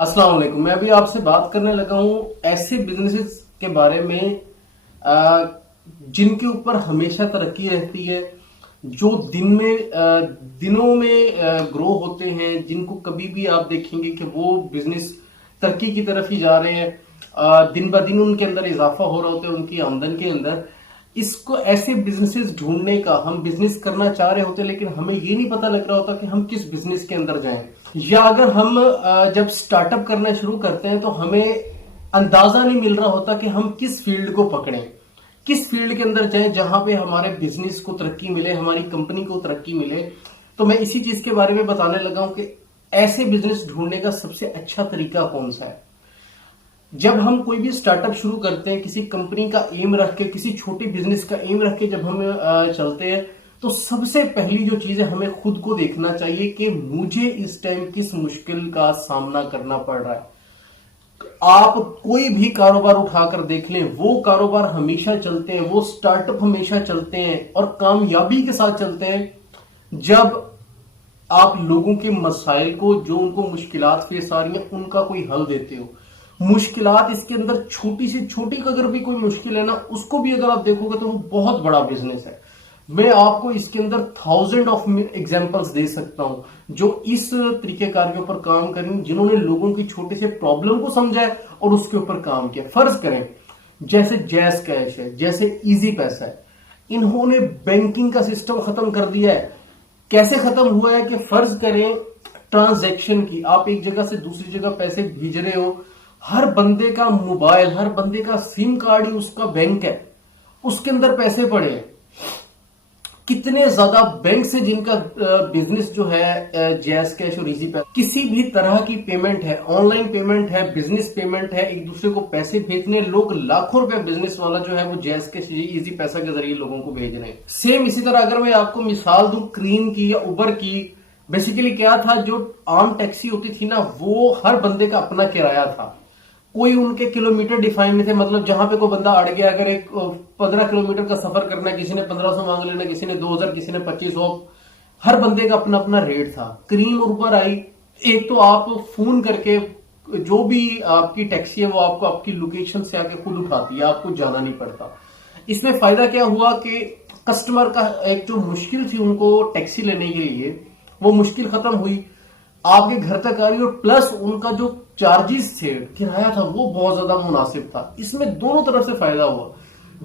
अस्सलाम वालेकुम। मैं अभी आपसे बात करने लगा हूं ऐसे बिजनेसेस के बारे में जिनके ऊपर हमेशा तरक्की रहती है, जो दिनों में ग्रो होते हैं, जिनको कभी भी आप देखेंगे कि वो बिजनेस तरक्की की तरफ ही जा रहे हैं। दिन ब दिन उनके अंदर इजाफा हो रहा होता है, उनकी आमदन के अंदर। इसको ऐसे बिजनेसेस ढूंढने का, हम बिजनेस करना चाह रहे होते लेकिन हमें ये नहीं पता लग रहा होता कि हम किस बिजनेस के अंदर जाएं, या अगर हम जब स्टार्टअप करना शुरू करते हैं तो हमें अंदाजा नहीं मिल रहा होता कि हम किस फील्ड को पकड़ें, किस फील्ड के अंदर जाएं जहां पे हमारे बिजनेस को तरक्की मिले, हमारी कंपनी को तरक्की मिले। तो मैं इसी चीज के बारे में बताने लगा हूं कि ऐसे बिजनेस ढूंढने का सबसे अच्छा तरीका कौन सा है। जब हम कोई भी स्टार्टअप शुरू करते हैं, किसी कंपनी का एम रख के, किसी छोटे बिजनेस का एम रख के जब हम चलते हैं, तो सबसे पहली जो चीज है, हमें खुद को देखना चाहिए कि मुझे इस टाइम किस मुश्किल का सामना करना पड़ रहा है। आप कोई भी कारोबार उठाकर देख लें, वो कारोबार हमेशा चलते हैं, वो स्टार्टअप हमेशा चलते हैं और कामयाबी के साथ चलते हैं जब आप लोगों के मसाइल को, जो उनको मुश्किलात फेस आ रही हैं, उनका कोई हल देते हो। मुश्किलात इसके अंदर छोटी से छोटी अगर भी कोई मुश्किल है ना, उसको भी अगर आप देखोगे तो वो बहुत बड़ा बिजनेस है। मैं आपको इसके अंदर थाउजेंड ऑफ एग्जांपल्स दे सकता हूं जो इस तरीकेकार के ऊपर काम करें, जिन्होंने लोगों की छोटे से प्रॉब्लम को समझा है और उसके ऊपर काम किया। फर्ज करें जैसे जैस कैश है, जैसे इजी पैसा है, इन्होंने बैंकिंग का सिस्टम खत्म कर दिया है। कैसे खत्म हुआ है कि फर्ज करें ट्रांजैक्शन की, आप एक जगह से दूसरी जगह पैसे भेज रहे हो, हर बंदे का मोबाइल, हर बंदे का सिम कार्ड ही उसका बैंक है, उसके अंदर पैसे पड़े हैं। कितने ज्यादा बैंक से जिनका बिजनेस जो है जैस कैश और इजी पैसा, किसी भी तरह की पेमेंट है, ऑनलाइन पेमेंट है, बिजनेस पेमेंट है, एक दूसरे को पैसे भेजने, लोग लाखों रुपए बिजनेस वाला जो है वो जैस कैश इजी पैसा के जरिए लोगों को भेज रहे हैं। सेम इसी तरह अगर मैं आपको मिसाल दूं क्रीम की या उबर की, बेसिकली क्या था, जो आम टैक्सी होती थी ना, वो हर बंदे का अपना किराया था। कोई उनके किलोमीटर डिफाइन नहीं थे, मतलब जहां पे कोई बंदा अड़ गया, अगर एक 15 किलोमीटर का सफर करना है, किसी ने 1500 मांग लेना, किसी ने 2000, किसी ने 2500, हर बंदे का अपना अपना रेट था। क्रीम और उबर आई, एक तो आप फोन करके जो भी आपकी टैक्सी है वो आपको आपकी लोकेशन से आके खुद उठाती है, आपको जाना नहीं पड़ता। इसमें फायदा क्या हुआ कि कस्टमर का एक जो मुश्किल थी उनको टैक्सी लेने के लिए, वो मुश्किल खत्म हुई, आपके घर तक आ रही, और प्लस उनका जो चार्जेस थे, किराया था, वो बहुत ज्यादा मुनासिब था। इसमें दोनों तरफ से फायदा हुआ।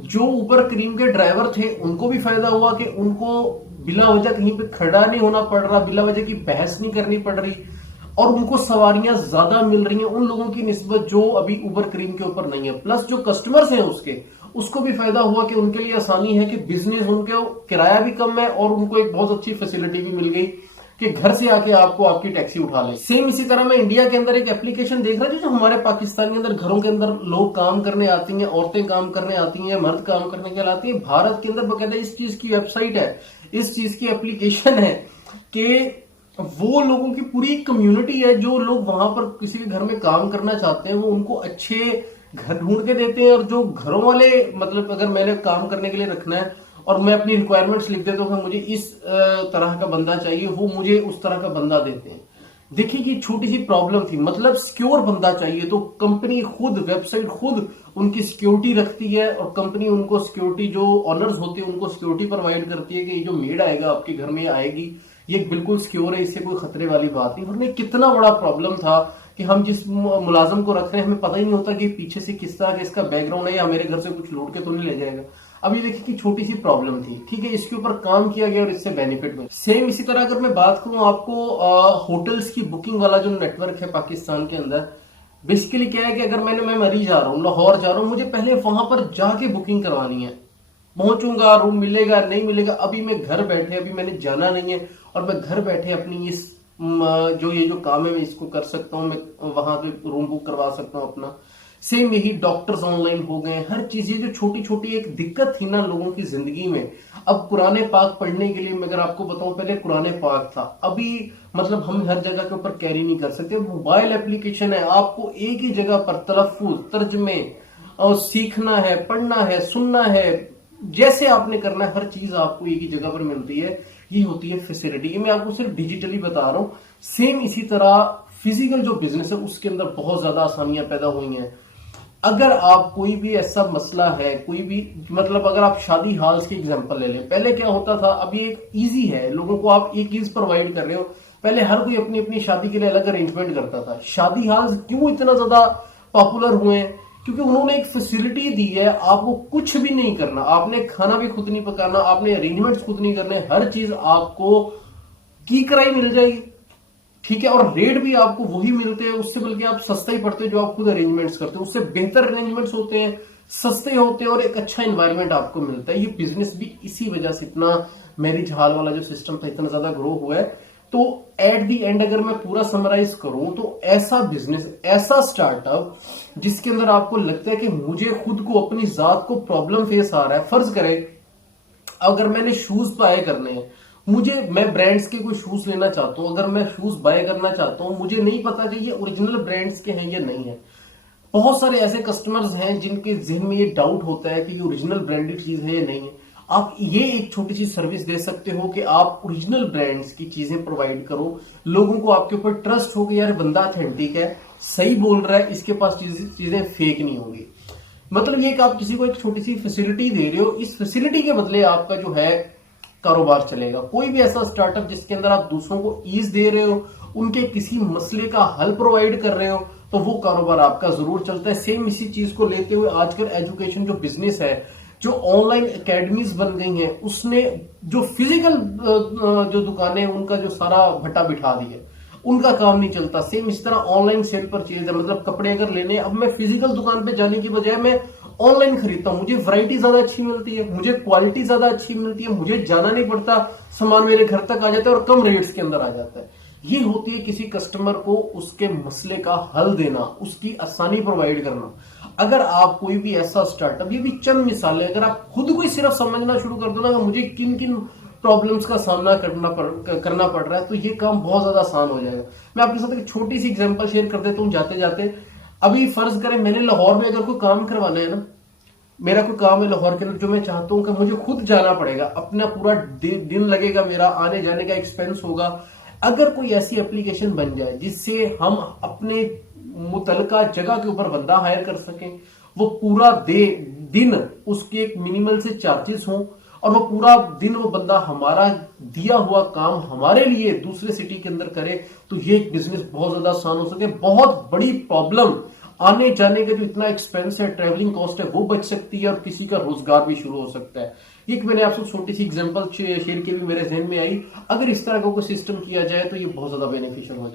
जो ऊपर क्रीम के ड्राइवर थे उनको भी फायदा हुआ कि उनको बिला वजह कहीं पे खड़ा नहीं होना पड़ रहा, बिला वजह की बहस नहीं करनी पड़ रही, और उनको सवारियां ज्यादा मिल रही हैं उन लोगों की निस्बत जो अभी उबर क्रीम के ऊपर नहीं है। प्लस जो कस्टमर्स हैं उसके, उसको भी फायदा हुआ कि उनके लिए आसानी है कि बिजनेस, उनके किराया भी कम है और उनको एक बहुत अच्छी फैसिलिटी भी मिल गई कि घर से आके आपको आपकी टैक्सी उठा ले। सेम इसी तरह मैं इंडिया के अंदर एक एप्लीकेशन देख रहा हूं, जो हमारे पाकिस्तान के अंदर घरों के अंदर लोग काम करने आती हैं, औरतें काम करने आती हैं, मर्द काम करने के लिए आती हैं। भारत के अंदर बकायदा इस चीज की वेबसाइट है, इस चीज की एप्लीकेशन है कि वो लोगों की पूरी कम्युनिटी है, जो लोग वहां पर किसी के घर में काम करना चाहते हैं वो उनको अच्छे घर ढूंढ के देते हैं। और जो घरों वाले, मतलब अगर मैंने काम करने के लिए रखना है और मैं अपनी रिक्वायरमेंट्स लिख देता हूँ कि मुझे इस तरह का बंदा चाहिए, वो मुझे उस तरह का बंदा देते हैं। देखिए कि छोटी सी प्रॉब्लम थी, मतलब सिक्योर बंदा चाहिए, तो कंपनी खुद, वेबसाइट खुद उनकी सिक्योरिटी रखती है, और कंपनी उनको सिक्योरिटी, जो ऑनर्स होते हैं उनको सिक्योरिटी प्रोवाइड करती है कि ये जो मेड आएगा आपके घर में आएगी, ये बिल्कुल सिक्योर है, इससे कोई खतरे वाली बात नहीं। वरना कितना बड़ा प्रॉब्लम था कि हम जिस मुलाजिम को रख रहे हैं हमें पता ही नहीं होता कि पीछे से किस तरह का इसका बैकग्राउंड है, या मेरे घर से कुछ लूट के तो नहीं ले जाएगा। अब ये देखिए कि छोटी सी प्रॉब्लम थी, ठीक है, इसके ऊपर काम किया गया और इससे बेनिफिट मिला। सेम इसी तरह अगर मैं बात करूं आपको होटल्स की बुकिंग वाला जो नेटवर्क है पाकिस्तान के अंदर, बेसिकली क्या है कि अगर मैं मरी जा रहा हूँ, लाहौर जा रहा हूँ, मुझे पहले वहां पर जाके बुकिंग करवानी है। पहुंचूंगा, रूम मिलेगा नहीं मिलेगा, अभी मैं घर बैठे, अभी मैंने जाना नहीं है और मैं घर बैठे अपनी इस जो ये जो काम है मैं इसको कर सकता हूँ, मैं वहां पे रूम बुक करवा सकता हूँ अपना। सेम यही डॉक्टर्स ऑनलाइन हो गए, हर चीज, ये जो छोटी छोटी एक दिक्कत थी ना लोगों की जिंदगी में। अब कुरान पाक पढ़ने के लिए मैं अगर आपको बताऊं, पहले कुरान पाक था, अभी मतलब हम हर जगह के ऊपर कैरी नहीं कर सकते। मोबाइल एप्लीकेशन है, आपको एक ही जगह पर तलफ्फुज, तर्जमे और सीखना है, पढ़ना है, सुनना है, जैसे आपने करना है, हर चीज आपको एक ही जगह पर मिलती है। ये होती है फैसिलिटी। ये मैं आपको सिर्फ डिजिटली बता रहा हूं। सेम इसी तरह फिजिकल जो बिजनेस है उसके अंदर बहुत ज्यादा आसानियां पैदा हुई हैं। अगर आप कोई भी ऐसा मसला है, कोई भी मतलब अगर आप शादी हॉल्स की एग्जांपल ले लें, पहले क्या होता था, अभी एक इजी है, लोगों को आप एक चीज प्रोवाइड कर रहे हो। पहले हर कोई अपनी अपनी शादी के लिए अलग अरेंजमेंट करता था। शादी हॉल्स क्यों इतना ज्यादा पॉपुलर हुए हैं? क्योंकि उन्होंने एक फैसिलिटी दी है, आपको कुछ भी नहीं करना, आपने खाना भी खुद नहीं पकाना, आपने अरेंजमेंट्स खुद नहीं करने, हर चीज आपको की कराई मिल जाएगी, ठीक है। और रेट भी आपको वही मिलते हैं, उससे बल्कि आप सस्ता ही पड़ते हो जो आप खुद अरेंजमेंट्स करते हो, उससे बेहतर अरेंजमेंट्स होते हैं, सस्ते होते हैं और एक अच्छा एनवायरनमेंट आपको मिलता है। ये बिजनेस भी इसी वजह से इतना, मैरिज हॉल वाला जो सिस्टम था, इतना ज्यादा ग्रो हुआ है। तो एट दी एंड अगर मैं पूरा समराइज करूं तो ऐसा बिजनेस, ऐसा स्टार्टअप जिसके अंदर आपको लगता है कि मुझे खुद को, अपनी जात को प्रॉब्लम फेस आ रहा है। फर्ज करें अगर मैंने शूज बाय करने हैं, मैं ब्रांड्स के कोई शूज लेना चाहता हूं, अगर मैं शूज बाय करना चाहता हूं, मुझे नहीं पता कि ये ओरिजिनल ब्रांड्स के हैं या नहीं है। बहुत सारे ऐसे कस्टमर्स हैं जिनके जहन में ये डाउट होता है कि ये ओरिजिनल ब्रांडेड चीज है या नहीं है। आप ये एक छोटी सी सर्विस दे सकते हो कि आप ओरिजिनल ब्रांड्स की चीजें प्रोवाइड करो, लोगों को आपके ऊपर ट्रस्ट हो कि यार बंदा ऑथेंटिक है, सही बोल रहा है, इसके पास चीजें फेक नहीं होंगी। मतलब ये कि आप किसी को एक छोटी सी फैसिलिटी दे रहे हो, इस फैसिलिटी के बदले आपका जो है कारोबार चलेगा। कोई भी ऐसा स्टार्टअप जिसके अंदर आप दूसरों को ईज दे रहे हो, उनके किसी मसले का हल प्रोवाइड कर रहे हो, तो वो कारोबार आपका जरूर चलता है। सेम इसी चीज को लेते हुए आजकल एजुकेशन जो बिजनेस है, जो ऑनलाइन एकेडमीज बन गई हैं, उसने जो फिजिकल जो दुकानें हैं उनका जो सारा भट्टा बिठा दिया, उनका काम नहीं चलता। सेम इस तरह ऑनलाइन सेल परचेज है, मतलब कपड़े अगर लेने, अब मैं फिजिकल दुकान पे जाने की बजाय मैं ऑनलाइन खरीदता हूं, मुझे वैरायटी ज्यादा अच्छी मिलती है, मुझे क्वालिटी ज्यादा अच्छी मिलती है, मुझे जाना नहीं पड़ता, सामान मेरे घर तक आ जाता है और कम रेट्स के अंदर आ जाता है। ये होती है किसी कस्टमर को उसके मसले का हल देना, उसकी आसानी प्रोवाइड करना। अगर आप कोई भी ऐसा स्टार्टअप, ये भी चंद मिसालें, अगर आप खुद को ही सिर्फ समझना शुरू कर दो ना कि मुझे किन किन प्रॉब्लम्स का सामना करना पड़ रहा है, तो ये काम बहुत ज्यादा आसान हो जाएगा। मैं आपके साथ एक छोटी सी एग्जांपल शेयर कर देता हूँ जाते जाते। अभी फर्ज करें मैंने लाहौर में अगर कोई काम करवाना है ना, मेरा कोई काम है लाहौर के अंदर जो मैं चाहता हूं कि मुझे खुद जाना पड़ेगा, अपना पूरा दिन लगेगा, मेरा आने जाने का एक्सपेंस होगा। अगर कोई ऐसी एप्लीकेशन बन जाए जिससे हम अपने मुतलका जगह के ऊपर बंदा हायर कर सकें, वो पूरा दिन उसके एक मिनिमल से चार्जेस हों और वो पूरा दिन वो बंदा हमारा दिया हुआ काम हमारे लिए दूसरे सिटी के अंदर करे, तो ये एक बिजनेस बहुत ज्यादा आसान हो सके। बहुत बड़ी प्रॉब्लम, आने जाने का जो इतना एक्सपेंस है, ट्रेवलिंग कॉस्ट है, वो बच सकती है और किसी का रोजगार भी शुरू हो सकता है। एक मैंने आपसे छोटी सी एग्जांपल शेयर की भी मेरे जहन में आई। अगर इस तरह का कोई सिस्टम किया जाए तो ये बहुत ज्यादा बेनिफिशियल हो जाए।